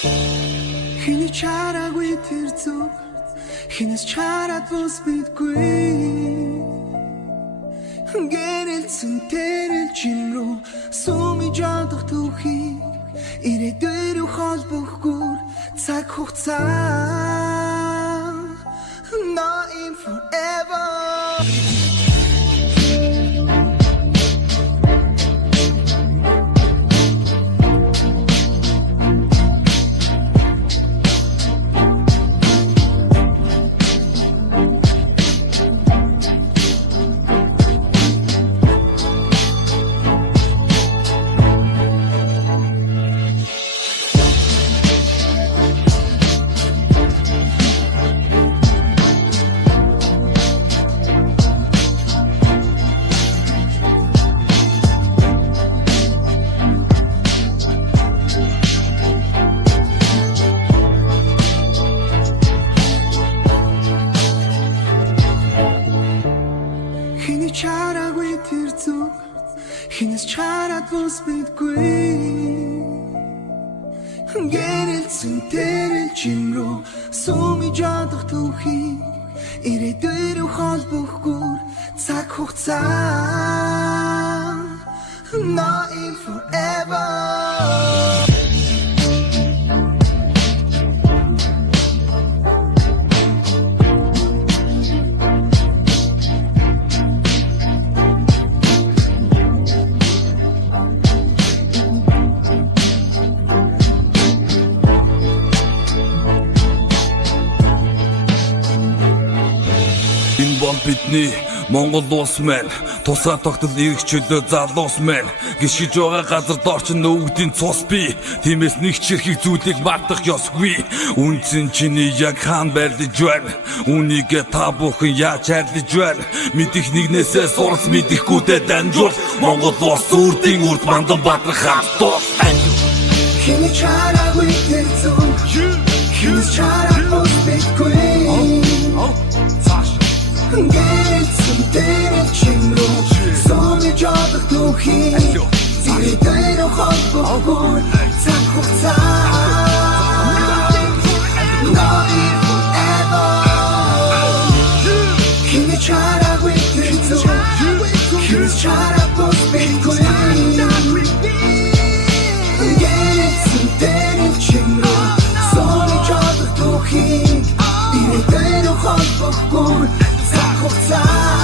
Хиний чараагүй тэр зүг хинээс чараад бус бидгүй гэрэлцэн тэрэлчин рүү сумиж ядах түүхийг ирээдүйн рүү холбохгүй цаг хугацаа not in forever. Чараагүй тэр зүг хинээс чараад бус бидгүй гэрэлцэн тэрэлчин рүү сумиж ядах түүхийг ирээдүйн рүү холбохгүй цаг хугацаа not in forever. Бидний Монгол улс маань тусгай тогтол ирэх чөлөө залуус маань гიშгэж байгаа газар дорч нөгөөдийн цус бий. Тиймээс нэг чихрхийг зүйлийг мартах ёсгүй. Үнцэн чиний яг хаан байрлаж байна. Үүнийгээ та бүхэн яаж хайрлаж байна? Мэдих нэгнээсээ суралц мэдэхгүйдээ дамжуул. Монгол улс үрдийн үрд мандан бадрах хамтдаа. Хиний чараагүй тэр зүг хинээс чараад бус бидгүй гэрэлцэн тэрэлчин рүү сумиж ядах түүхийг ирээдүйн рүү холбохгүй цаг хугацаа not in forever. Хиний чараагүй тэр зүг хинээс чараад бус бидгүй гэрэлцэн тэрэлчин рүү сумиж ядах түүхийг ирээдүйн рүү холбохгүй цаг хугацаа